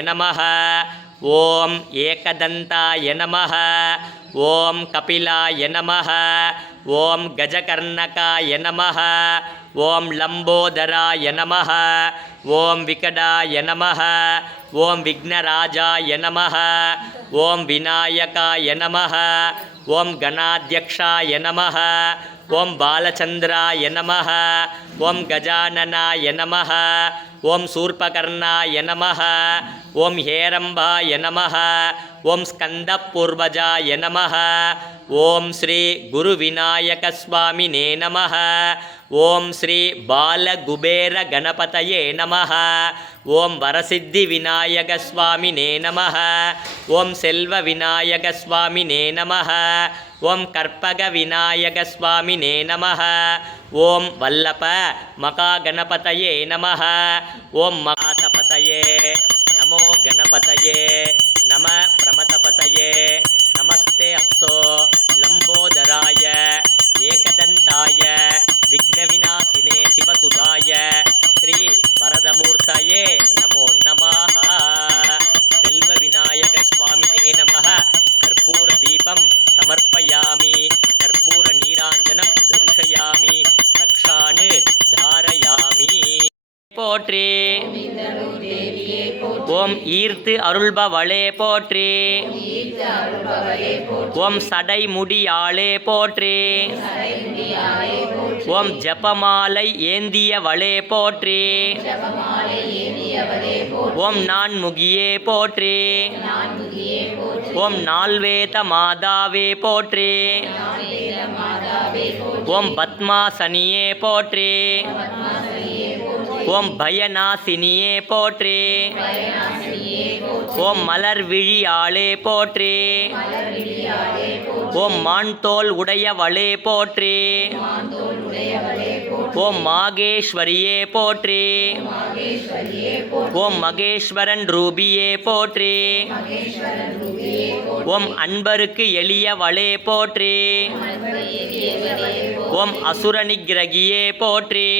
நமஹ ஓம் ஏகதந்தாய நமஹ ஓம் கபிலாய நமஹ ஓம் கஜகர்ணகாய நமஹ ஓம் லம்போதராய நமஹ ஓம் விகடாய நமஹ ஓம் விக்னராஜாய நமஹ ஓம் விநாயகாய நமஹ ஓம் கணாத்தியக்ஷாய நமஹ ஓம் பாலச்சந்திராய நமஹ ஓம் கஜானனாய நமஹ ஓம் சூர்பகர்ணாய நம ஓம் ஹேரம்பாய நம ஓம் ஸ்கந்த பூர்வஜாய நம ஓம் ஸ்ரீ குரு விநாயக சுவாமினே நம ஓம் ஸ்ரீ பாலகுபேர கணபதயே நம ஓம் வரசித்தி விநாயக நம ஓம் செல்வ விநாயக நம ஓம் கற்பக விநாயக சுவாமினே நம ஓம் வல்லப மகா கணபதையே நம ஓம் மகாதபதையே நமோ கணபதையே நம பிரமதபதையே. நமஸ்தே அஸ்தோ லம்போதராய ஏகதந்தாய விக்னவி ஓம் ஈர்த்து அருள்பவளே போற்றி. ஓம் சடை முடியாளே போற்றி. ஓம் ஜபமாலை ஏந்தியவளே போற்றி. ஓம் நான்முகியே போற்றி. ஓம் நால்வேத மாதாவே போற்றி. ஓம் பத்மாசனியே போற்றி. ஓம் பயநாசினியே போற்றி. ஓம் மலர் விழியாளே போற்றி. ஓம் மான் தோல் உடையவளே போற்றி. ஓம் மாகேஸ்வரியே போற்றி. ஓம் மகேஸ்வரன் ரூபியே போற்றி. ஓம் அன்பருக்கு எளியவளே போற்றி. ஓம் அசுரனிகிரகியே போற்றி.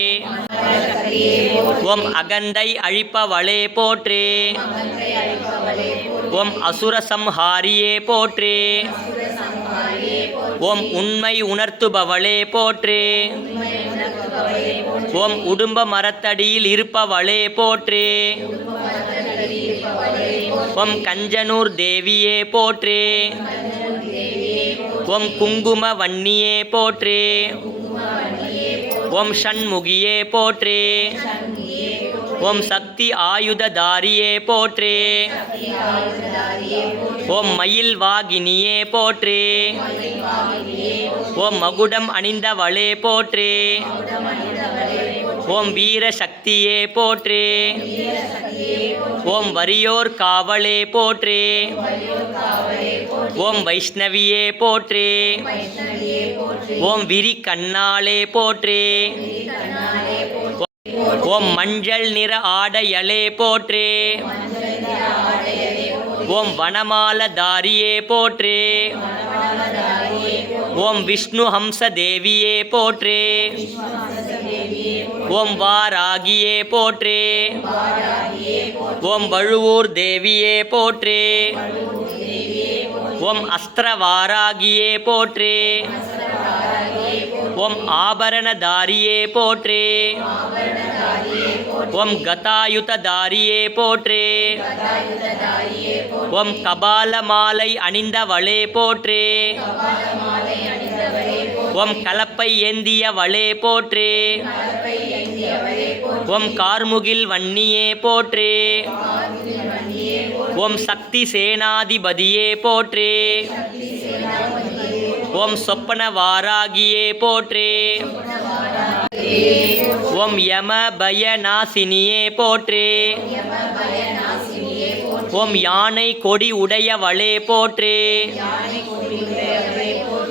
ஓம் அகந்தை அழிப்பவளே போற்றி. ஓம் அசுர சம்ஹாரியே போற்றி. ஓம் உண்மை உணர்த்துபவளே போற்றி. ஓம் உடும்ப மரத்தடியில் இருப்பவளே போற்றே. ஓம் கஞ்சனூர் தேவியே போற்றே. ஓம் குங்கும வன்னியே போற்றே. ஓம் ஷண்முகியே போற்றே. ஓம் சக்தி ஆயுத தாரியே போற்றே. ஓம் மயில் வாகினியே போற்றே. ஓம் மகுடம் அணிந்தவளே போற்றே. ஓம் வீர சக்தியே போற்றே. ஓம் வரியோர் காவலே போற்றே. ஓம் வைஷ்ணவியே போற்றே. ஓம் விரி கண்ணாலே போற்றே. ஓம் மஞ்சள் நிற ஆடையலே போற்றே. ஓம் வனமால தாரியே போற்றே. ஓம் விஷ்ணு ஹம்ச தேவியே போற்றே. ஓம் வாராகியே போற்றே. ஓம் வழுவூர் தேவியே போற்றே. ஓம் அஸ்திரவாராகியே போற்றே. ஓம் ஆபரணதாரியே போற்றே. ஓம் கதாயுததாரியே போற்றே. ஓம் கபால மாலை அணிந்தவளே போற்றே. ஓம் கலப்பை ஏந்திய வளே போற்றே. ஓம் கார்முகில் வன்னியே போற்றே. ஓம் சக்தி சேனாதிபதியே போற்றே. ஓம் சொப்பன வாராகியே போற்றே. ஓம் யம பய நாசினியே போற்றே. ஓம் யானை கொடி உடையவளே போற்றே.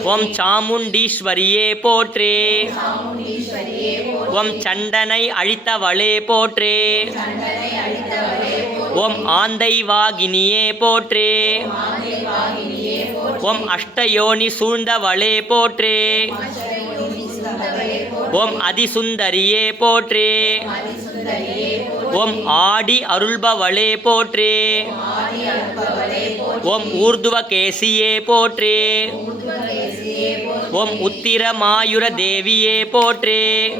ஓம் சாமுண்டீஸ்வரியே போற்றே. ஓம் சண்டனை அழித்தவளே போற்றே. ஓம் ஆந்தை வாகினியே போற்றே. ஓம் அஷ்டயோனி சூழ்ந்தவளே போற்றே. ஓம் அதிசுந்தரியே போற்றே. ஓம் ஆடி அருள்பவளே போற்றே. ஓம் ஊர்துவ கேசியே போற்றே. ஓம் உத்திரமாயுர தேவியே போற்றே.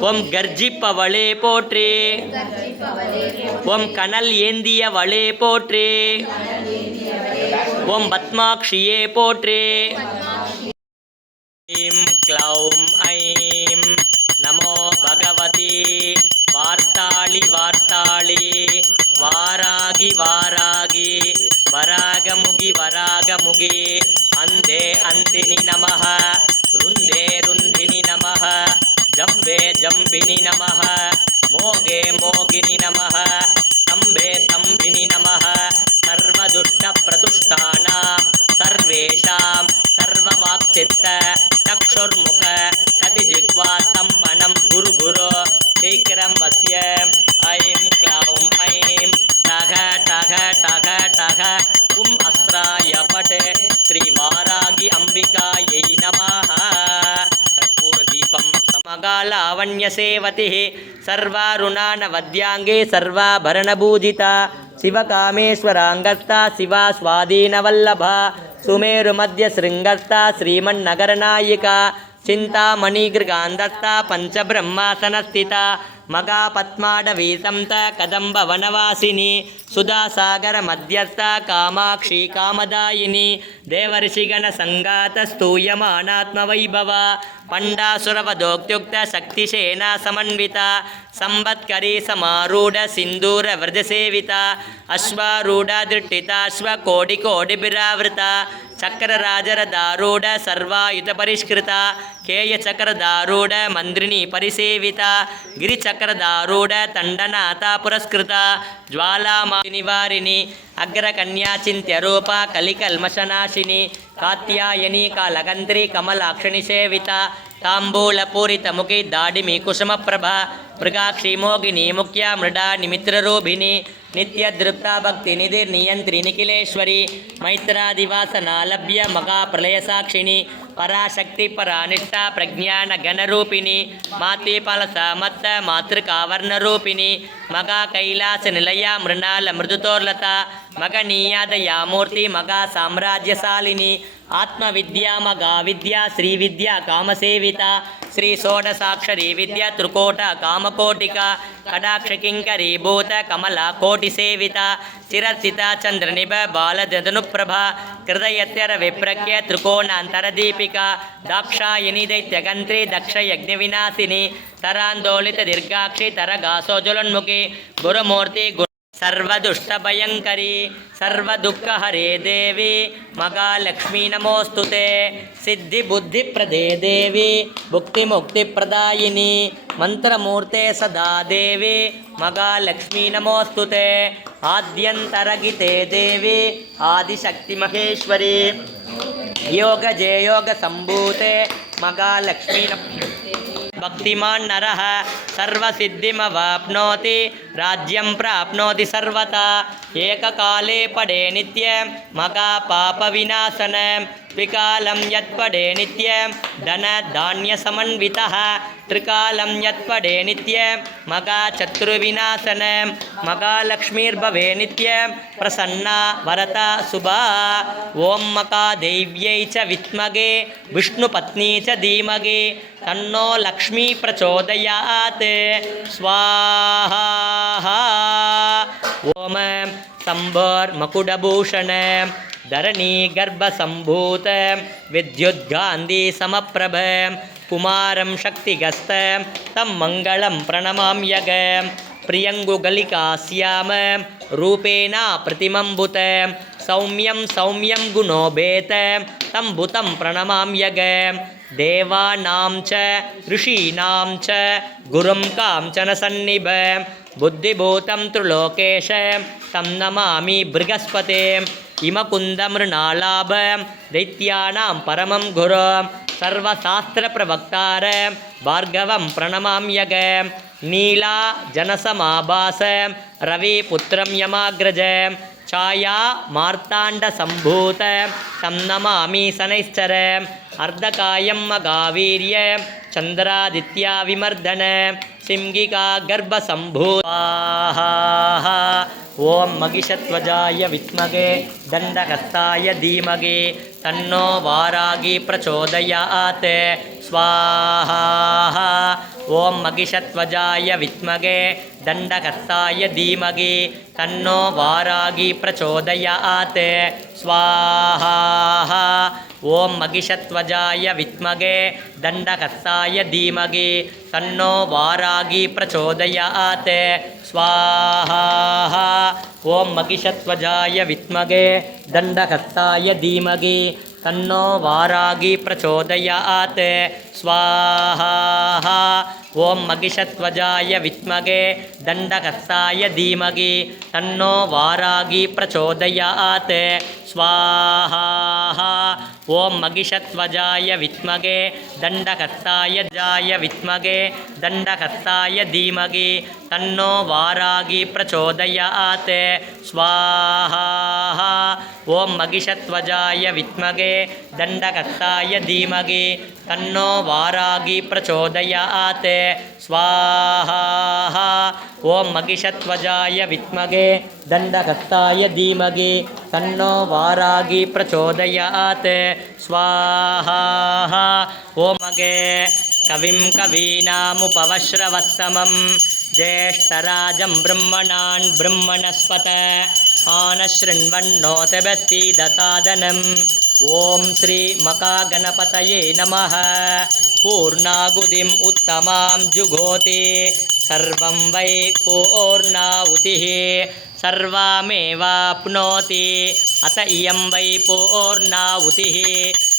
ஓம் கர்ஜிப்பவளே போற்றே. ஓம் கனல் ஏந்தியவளே போற்றே. ஓம் பத்மாக்ஷியே போற்றி. ஐம் க்ளௌம் ஐம் நமோ பகவதி. வார்த்தாளி வார்த்தாளி. வாராகி வாராகி. வராகமுகி வராகமுகி. அந்தே அந்தினி நமः ருந்தே ருந்தினி நமः ஜம்பே ஜம்பினி நமः மோகே மோகினி நமः ஸ்தம்பே ஸ்தம்பினி நமः सर्वेषां सर्ववाक्चित्त चक्षुर्मुख कतिजिह्वा सम्पनं गुरु गुरु शीघ्रं वस्य ऐं क्लौं ऐं टघ टघ टघ टघ उम् अस्त्राय पट श्रीवारागि अम्बिकायै नमः कर्पूरदीपं समगालावण्यसेवतिः सर्वारुणानवद्याङ्गे सर्वाभरणभूजिता शिवकामेश्वराङ्गस्ता शिवा स्वाधीनवल्लभा ಸುಮೇರುಮಧ್ಯ ಶೃಂಗಸ್ಥ ಶ್ರೀಮನ್ನಗರನಾಯಿಕ ಚಿಂತಾಮಣಿಗೃಗಾಂಧಸ್ಥ ಪಂಚಬ್ರಹ್ಮಾಸನ ಸ್ಥಿತ ಮಗಾ ಪದ್ಮಾಡವೀ ಸಂತ ಕದಂಬ ವನವಾಸಿನಿ ಸುಧಾಸಾಗರ ಮಧ್ಯಸ್ಥ ಕಾಮಾಕ್ಷಿ ಕಾಮದಾಯಿನಿ ದೇವರ್ಷಿಗಣ ಸಂಗಾತ ಸ್ತೂಯಮಾನಾತ್ಮ ವೈಭವ ಪಂಡಾಸುರವದೋಕ್ತ್ಯುಕ್ತ ಶಕ್ತಿಶೇನಾ ಸಮನ್ವಿತ ಸಂಬತ್ಕರಿ ಸಮಾರೂಢ ಸಿಂಧೂರ ವ್ರಜ ಸೇವಿತ ಅಶ್ವಾರೂಢ ದೃಷ್ಟಿತಾಶ್ವ ಕೋಡಿ ಕೋಡಿ ಬಿರಾವೃತ ಚಕ್ರ ರಾಜರ ದಾರೂಢ ಸರ್ವಾಯುಧ ಪರಿಷ್ಕೃತ ಕೇಯ ಚಕ್ರ ದಾರೂಢ ಮಂದ್ರಿಣಿ ಪರಿಸೇವಿತ ಗಿರಿಚಕ್ರ ದಾರೂಢ ತಂಡನಾಥ ಪುರಸ್ಕೃತ ಜ್ವಾಲಾಮ నివారిణి అగ్రకన్యాచింత్య రూప కలికల్మషనాశిని కాత్యాయని కాలగంత్రి కమలాక్షిణి సేవిత తాంబూలపూరిత ముఖి దాడిమి కుసుమప్రభ మృగాక్షి మోగిని ముఖ్య మృడా నిమిత్రరూభిణి నిత్యదృప్తా భక్తి నిధిర్నియంత్రి నిఖిలేశ్వరి మైత్రాదివాసనాలభ్య మగా ప్రళయసాక్షిణి పరాశక్తి పరానిష్ట ప్రజ్ఞాన గణరూపిణి మాతీపాల సమత్త మాతృకావర్ణ రూపిణి మగా కైలాస నిలయ మృణాల మృదుతోర్లత మగ నీయాదయామూర్తి మగా సామ్రాజ్యశాలిని ఆత్మవిద్య మగా విద్య శ్రీ విద్య కామసేవిత శ్రీ షోడసాక్షరీ విద్య త్రికోట కామకోటిక కటాక్షకింకరీ భూత కమల కోటి సేవిత చిరసిత చంద్రనిభ బాలదను ప్రభ హృదయత్యర విప్రఖ్య త్రికోణాంతరదీపిక తాంబూలికా దాక్షాయిని దైత్యగంత్రి దక్ష యజ్ఞ వినాశిని తరాందోళిత దీర్ఘాక్షి తరగాసోజులన్ముఖి గురుమూర్తి గురు సర్వదుష్టభయంకరీ సర్వదుఃఖహరే దేవి మగాలక్ష్మీ నమోస్తుతే సిద్ధి బుద్ధి ప్రదే దేవి ముక్తి ముక్తి ప్రదాయిని మంత్రమూర్తే సదా దేవి మగాలక్ష్మీ నమోస్తుతే ఆద్యంతరగితే దేవి ఆదిశక్తి మహేశ్వరి. योगजेयोगसम्भूते मगालक्ष्मी भक्तिमान् नरः। సర్వసిద్ధిమవాప్నోతి రాజ్యం ప్రాప్నోతి సర్వత ఏకకాలే పడే నిత్యం మకా పాప వినాశనం వికాలం యత్పడే నిత్యం ధన ధాన్య సమన్విత త్రికాలం యత్పడే నిత్యం మగా చతుర్వినాశనం మగా లక్ష్మీర్భవే నిత్యం ప్రసన్న వరత శుభా ఓం మకా దైవ్యై చ విత్మగే విష్ణుపత్ని చ ధీమగే तन्नो लक्ष्मी प्रचोदयात्। स्वाहा ॐ सम्भोर्मकुडभूषण धरणी गर्भसम्भूत विद्युद्गान्धी समप्रभ कुमारं शक्तिगस्त तं मङ्गलं प्रणमाम्यग प्रियङ्गुगलिकास्याम रूपेण प्रतिमम्बुत सौम्यं सौम्यं गुणोभेत तं भूतं प्रणमाम्यग देवानां च ऋषीणां च गुरुं काञ्चन सन्निभ बुद्धिभूतं त्रिलोकेश तं नमामि बृहस्पते इमकुन्दमृणालाभ दैत्यानां परमं गुरु सर्वशास्त्रप्रवक्तार भार्गवं प्रणमाम्यग नीला जनसमाभास रविपुत्रं यमाग्रज ಛಾಯಾ ಮಾರ್ತಾಂಡ ಸಂಭೂತ ತಂ ನಮಾಮಿ ಶನೈಶ್ಚರ ಅರ್ಧಕಾಯಂ ಮಗಾವೀರ್ಯ ಚಂದ್ರಾದಿತ್ಯ ವಿಮರ್ದನ ಸಿಂಗಿಕಾ ಗರ್ಭ ಸಂಭೂವಾಹ ಓಂ ಮಗಿಷಧ್ವಜಾಯ ವಿತ್ಮಗೆ ದಂಡಕಸ್ತಾಯ ಧೀಮಗೆ, ತನ್ನೋ ವಾರಾಗಿ ಪ್ರಚೋದಯಾತ್. ಸ್ವಾಹ ಓಂ ಮಗಿಷಧ್ವಜಾಯ ವಿತ್ಮಗೆ ದಂಡಕಸ್ತಾಯ ಧೀಮಗೆ, ತನ್ನೋ ವಾರಾಗಿ ಪ್ರಚೋದಯಾತ್. ಸ್ವಾಹ ஓம் மகிஷத்வஜாய வித்மகே தண்டகத்தாய தீமகி தன்னோ வாராகி பிரச்சோதயாத். ஸ்வாஹா ஓம் மகிஷத்வஜாய வித்மகே தண்டகத்தாய தீமகி तन्नो वारागी प्रचोदयात् स्वाहा ॐ महिषध्वजाय विद्महे दण्डहस्ताय धीमहि तन्नो वारागी प्रचोदयात् स्वाहा ॐ महिषध्वजाय विद्महे दण्डहस्ताय जाय विद्महे दण्डहस्ताय धीमहि तन्नो वारागी प्रचोदयात् स्वाहा ॐ महिषध्वजाय विद्महे दण्डहस्ताय धीमहि तन्नो वारागी प्रचोदयात्। स्वाहा ॐ महिषध्वजाय विद्महे दण्डहस्ताय धीमहि तन्नो वारागी प्रचोदयात्। स्वाहा ॐ मगे कविं कवीनामुपवश्रवस्तमं ज्येष्ठराजं ब्रह्मणान् ब्रह्मणस्पत। आनशृण्वन्नोतभस्तीदसादनम् ॐ श्रीमकागणपतये नमः। पूर्णागुदिम् उत्तमां जुघोति सर्वं वै पूर्णाहुतिः। सर्वामेवाप्नोति। अत इयं वै पूर्णाहुतिः।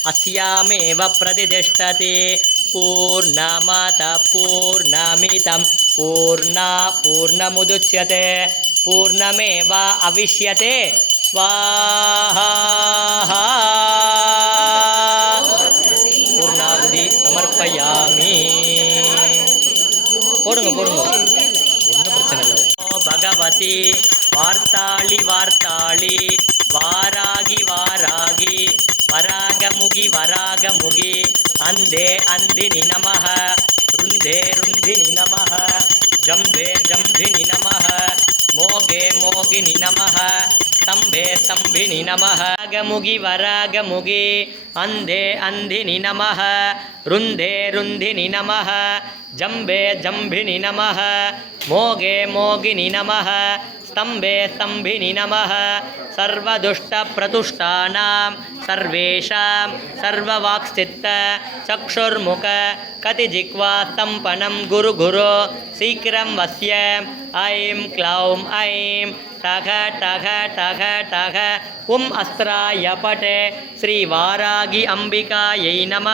अस्यामेव प्रतिष्ठति। पूर्णमत पूर्णमितं पूर्णा पूर्णमुदुच्यते पूर्णमेव अविष्यते स्वाहा பூர்ணாகுதி சமர்ப்பயாமி போடுங்க போடுங்க ஒன்றும் பிரச்சனை இல்லை ஓ பகவதி வார்த்தாளி வார்த்தாளி வாராகி வாராகி வராகமுகி வராகமுகி அந்தே அந்தினி நமः ருந்தே ருந்தினி நமः ஜம்பே ஜம்பினி நம மோகே மோகினி நம தம்பே தம்பினி நம கமுகி வராகமுகி. அந்தே அந்தினி நம ருந்தே ருந்தினி நம ஜம்பே ஜம்பினி நம மோகே மோகினி நம स्तम्भे स्तम्भिनि नमः। सर्वदुष्टप्रतुष्टानां सर्वेषां सर्ववाक्स्थित चक्षुर्मुख कतिजिह्वा स्तम्पनं गुरु गुरु शीघ्रं वस्य ऐं क्लौं ऐं டக டக டக டக உம் அஸ்திராய பட்டே. ஸ்ரீ வாராகி அம்பிகாயை நம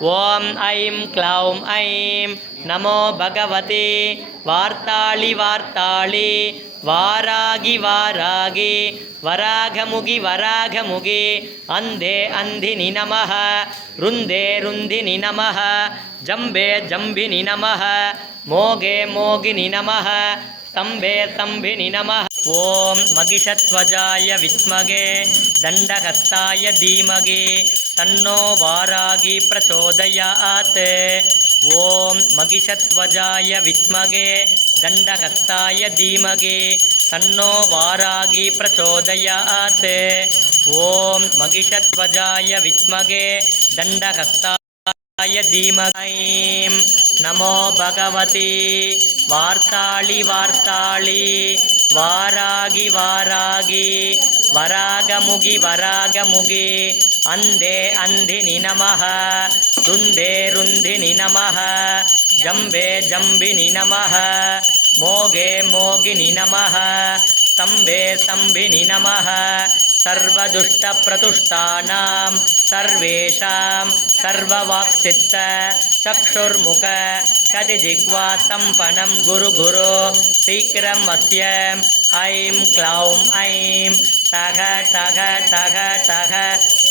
ஓம் ஐம் க்ளௌம் ஐம். நமோ பகவதி. வார்த்தாளி வார்த்தாளி. வாராகி வாராகி. வராகமுகி வராகமுகி. அந்தே அந்தினி நம ருந்தே ருந்தினி நம ஜம்பே ஜம்பினி நம மோகே மோகினி நம स्तम्भिनि नमः ॐ महिषध्वजाय विद्महे दण्डहस्ताय धीमहि तन्नो वारागी प्रचोदयात् ॐ महिषध्वजाय विद्महे दण्डहस्ताय धीमहि तन्नो वारागी प्रचोदयात् ॐ महिषध्वजाय विद्महे दण्डहस्ताय धीमहि नमो भगवते वार्ताळि वार्ताळि वारागि वारागि वरागमुगि वरागमुगि अन्धे अन्धिनि नमः रुन्धे रुन्धिनि नमः जम्बे जम्बिनि नमः मोगे मोगिनि नमः स्तम्भे स्तम्भिनि नमः सर्वदुष्टप्रतुष्टानां सर्वेषां सर्ववाक्सित्त चक्षुर्मुख कतिजिह्वा सम्पनं गुरु गुरु शीघ्रम् अस्य ऐं क्लौं ऐं टघ टघ टघ टघ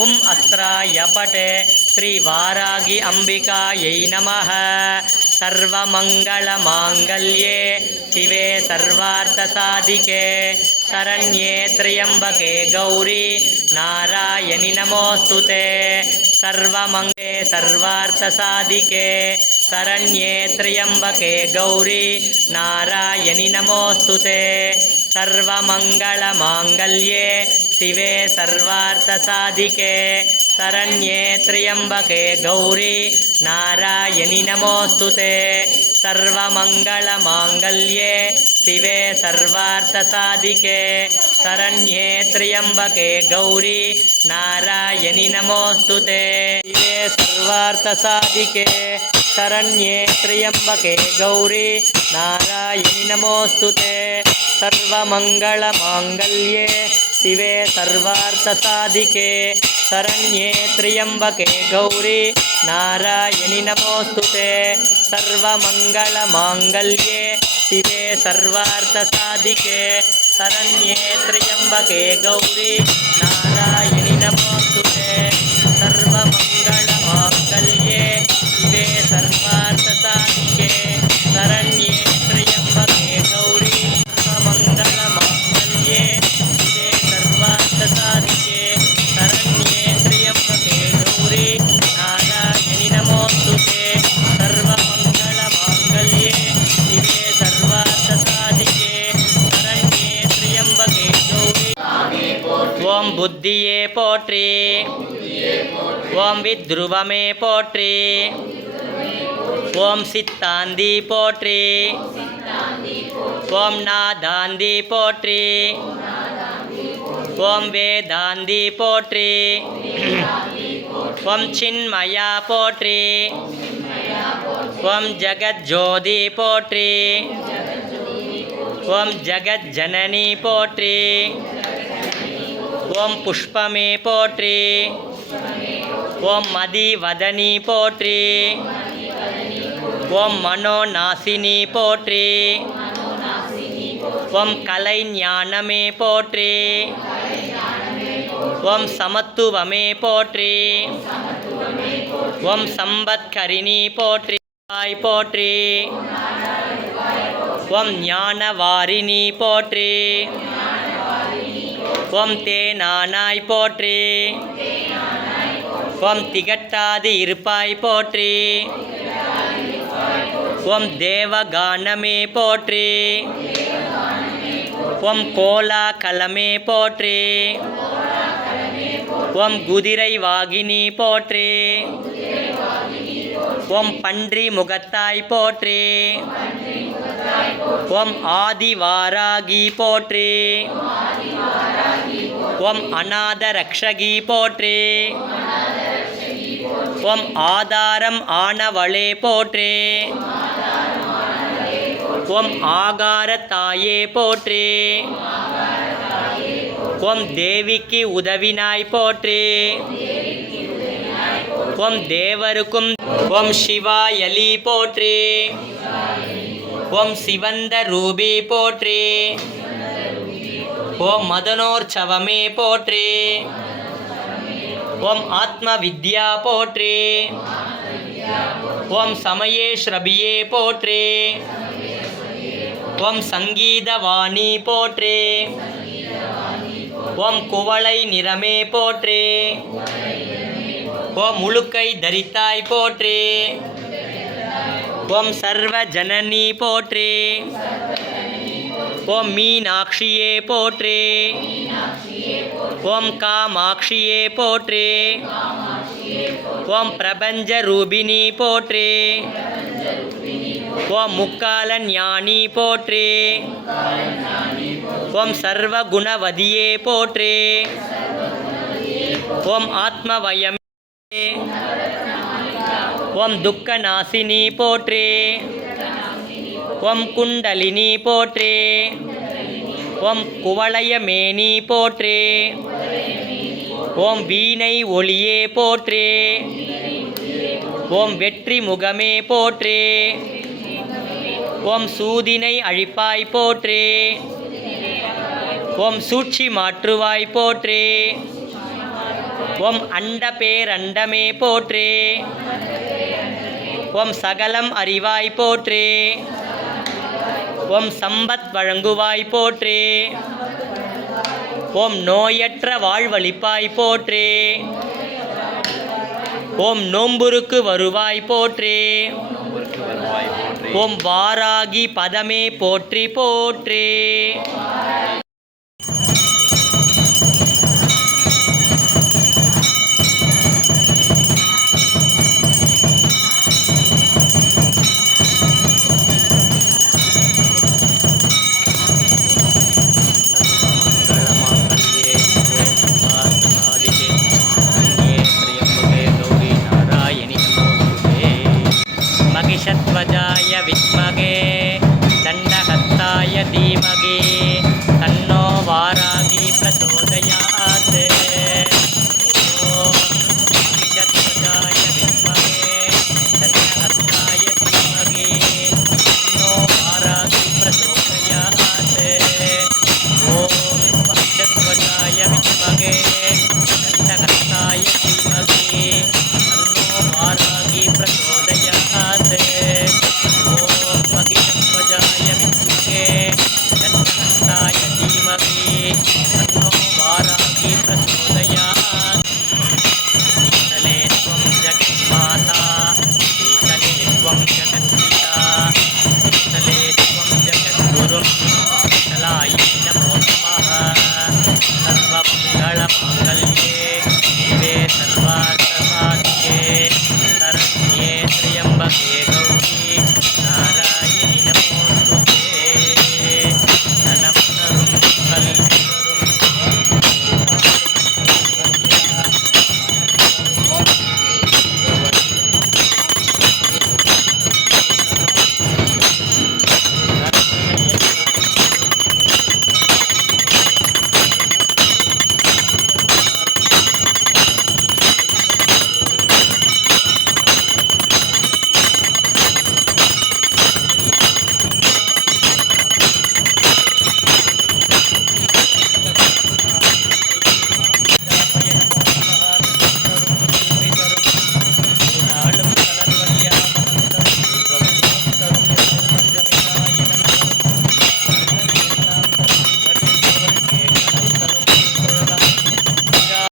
हुम् अस्त्राय पटे श्रीवारागि अम्बिकायै नमः सर्वमङ्गलमाङ्गल्ये शिवे सर्वार्थसाधिके शरण्ये त्र्यम्बके गौरी नारायणि नमोऽस्तु ते सर्वमङ्गे सर्वार्थसाधिके శరణ్యే త్ర్యంబకే గౌరీ నారాయణి నమోస్తు సర్వమంగళమాంగళ్యే శివే సర్వార్థసాధికే శరణ్యే త్ర్యంబకే గౌరీ నారాయణి నమోస్తు సర్వమంగళమాంగళ్యే శివే సర్వార్థసాధికే శరణ్యే త్ర్యంబకే గౌరీ నారాయణి నమోస్తు శివే సర్వార్థసాధికే ಶರಣ್ಯೇ ತ್ರಿಯಂಬಕೆ ಗೌರಿ ನಾರಾಯಣಿ ನಮೋಸ್ತು ತೇ ಸರ್ವಮಂಗಳಮಾಂಗಲ್ಯೇ ಶಿವೆ ಸರ್ವಾರ್ಥಸಾಧಿಕೆ ಶರಣ್ಯೇ ತ್ರಿಯಂಬಕೆ ಗೌರಿ ನಾರಾಯಣಿ ನಮೋಸ್ತು ತೇ ಸರ್ವಮಂಗಳಮಾಂಗಲ್ಯೇ ಶಿವೆ ಸರ್ವಾರ್ಥಸಾಧಿಕೆ ಶರಣ್ಯೇ ತ್ರಿಯಂಬಕೆ ಗೌರಿ ನಾರಾಯಣಿ ನಮೋ ஓம் வித்ருவமே போற்றி ஓம் சித்தாந்தி போற்றி ஓம் நாதாந்தி போற்றி ஓம் வேதாந்தி போற்றி ஓம் சின்மயா போற்றி ஓம் ஜகஜோதி போற்றி ஓம் ஜகஜனனி போற்றி ஓம் புஷ்பமே போற்றி ஓம் மதி வதனி போற்றி. ஓம் மனோ நாசினி போற்றி. ஓம் கலை ஞானமே போற்றி. ஓம் சமத்துவமே போற்றி. ஓம் சம்பத்கரிணி போற்றி. ஆய் போற்றி. ஓம் ஞானவாரிணி போற்றி. ஓம் தேனானாய் போற்றி. ஓம் திகட்டாது இருப்பாய் போற்றி. ஓம் தேவகானமே போற்றி. ஓம் கோலா கலமே போற்றி. ஓம் குதிரை வாகினி போற்றி. ஓம் பன்றி முகத்தாய் போற்றி. ஓம் ஆதிவாராகி போற்றி. ஓம் அநாத ரக்ஷகி போற்றி. ஓம் ஆதாரம் ஆனவளே போற்றே. ஓம் ஆகார தாயே போற்றே. ஓம் தேவிக்கு உதவினாய் போற்றே. ஓம் தேவருக்கும் ஓம் சிவாயலி போற்றே. ஓம் சிவந்த ரூபி போற்றே. ஓம் மதனோற்சவமே போற்றே. ஓம் ஆத்ம வித்யா போற்றே. ஓம் சமயே ஸ்ரபியே போற்றே. ஓம் சங்கீதவாணி போற்றே. ஓம் குவளை நிறமே போற்றே. ஓம் முழுக்கை தரித்தாய் போற்றே. ஓம் சர்வ ஜனனி போற்றே. ஓம் மீனாட்சியே போற்றே. ஓம் காமாட்சியே போற்றி ஓம் பிரபஞ்ச ரூபிணி போற்றி ஓம் முக்கால ஞானி போற்றி ஓம் சர்வகுணவதியே போற்றி ஓம் ஆத்மவயம் ஓம் துக்க நாசினி போற்றி ஓம் குண்டலினி போற்றி ஓம் குவளைய மேனி போற்றே. ஓம் வீணை ஒளியே போற்றே. ஓம் வெற்றி முகமே போற்றே. ஓம் சூதினை அழிப்பாய் போற்றே. ஓம் சூழ்ச்சி மாற்றுவாய் போற்றே. ஓம் அண்ட பேரண்டமே போற்றே. ஓம் சகலம் அறிவாய் போற்றே. ஓம் சம்பத் வழங்குவாய் போற்றே. ஓம் நோயற்ற வாழ்வளிப்பாய் போற்றே. ஓம் நோம்புருக்கு வருவாய் போற்றே. ஓம் வாராகி பதமே போற்றி போற்றே.